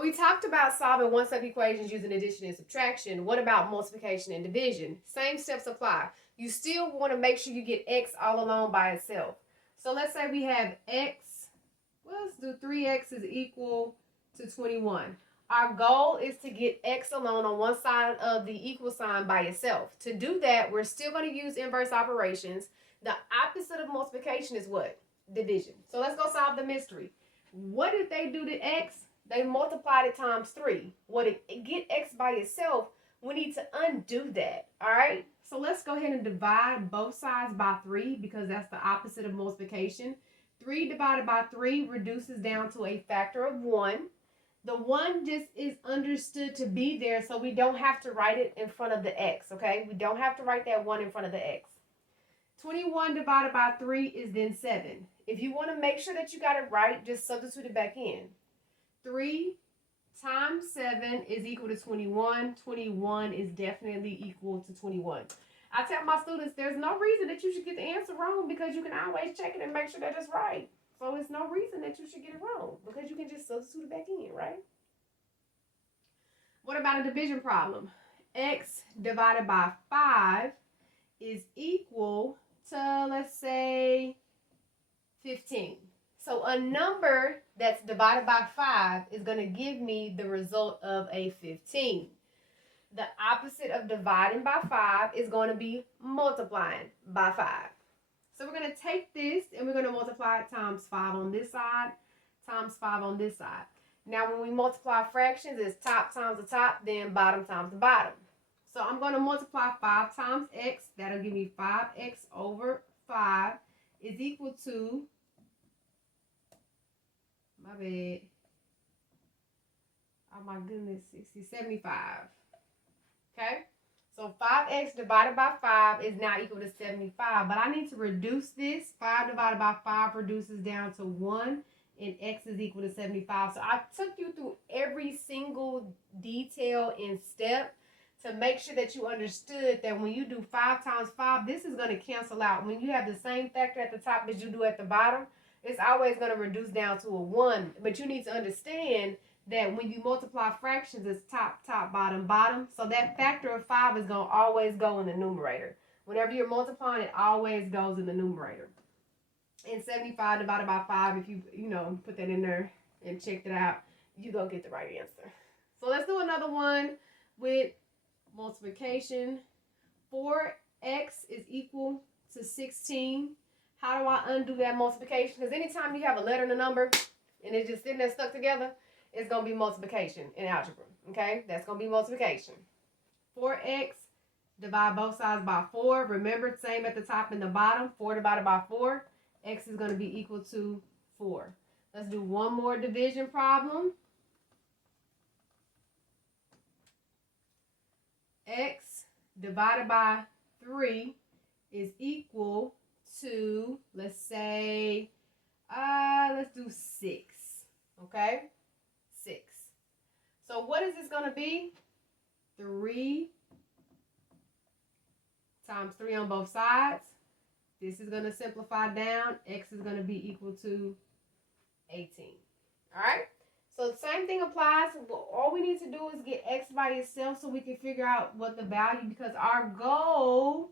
We talked about solving one-step equations using addition and subtraction. What about multiplication and division? Same steps apply. You still want to make sure you get x all alone by itself. So let's say we have x, well, let's do 3x is equal to 21. Our goal is to get x alone on one side of the equal sign by itself. To do that, we're still going to use inverse operations. The opposite of multiplication is what? Division. So let's go solve the mystery. What did they do to x? They multiplied it times 3. What it get x by itself, we need to undo that. All right? So let's go ahead and divide both sides by 3 because that's the opposite of multiplication. 3 divided by 3 reduces down to a factor of 1. The 1 just is understood to be there, so we don't have to write it in front of the x, okay? We don't have to write that 1 in front of the x. 21 divided by 3 is then 7. If you want to make sure that you got it right, just substitute it back in. 3 times 7 is equal to 21. 21 is definitely equal to 21. I tell my students there's no reason that you should get the answer wrong because you can always check it and make sure that it's right. So it's no reason that you should get it wrong because you can just substitute it back in, right? What about a division problem? X divided by 5 is equal to, let's say, 15. So a number that's divided by 5 is going to give me the result of a 15. The opposite of dividing by 5 is going to be multiplying by 5. So we're going to take this and we're going to multiply it times 5 on this side, times 5 on this side. Now when we multiply fractions, it's top times the top, then bottom times the bottom. So I'm going to multiply 5 times x. That'll give me 5x over 5 is equal to, my bad, oh my goodness, 60, 75. Okay, so 5x divided by 5 is now equal to 75, but I need to reduce this. 5 divided by 5 reduces down to 1, and x is equal to 75. So I took you through every single detail and step to make sure that you understood that when you do 5 times 5, this is going to cancel out. When you have the same factor at the top as you do at the bottom, it's always going to reduce down to a 1. But you need to understand that when you multiply fractions, it's top, top, bottom, bottom. So that factor of 5 is going to always go in the numerator. Whenever you're multiplying, it always goes in the numerator. And 75 divided by 5, if you put that in there and checked it out, you're going to get the right answer. So let's do another one with multiplication. 4x is equal to 16. How do I undo that multiplication? Because anytime you have a letter and a number and it's just sitting there stuck together, it's going to be multiplication in algebra. Okay? That's going to be multiplication. 4x, divide both sides by 4. Remember, same at the top and the bottom. 4 divided by 4. X is going to be equal to 4. Let's do one more division problem. X divided by 3 is equal to, let's say, let's do 6. Okay? 6. So what is this going to be? 3 times 3 on both sides. This is going to simplify down. X is going to be equal to 18. All right? So the same thing applies. All we need to do is get x by itself so we can figure out what the value, because our goal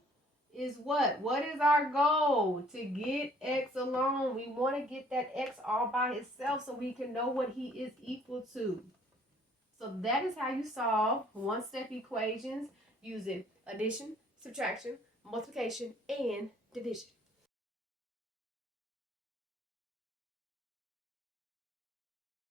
is what? What is our goal? To get x alone. We want to get that x all by itself so we can know what he is equal to. So that is how you solve one-step equations using addition, subtraction, multiplication, and division.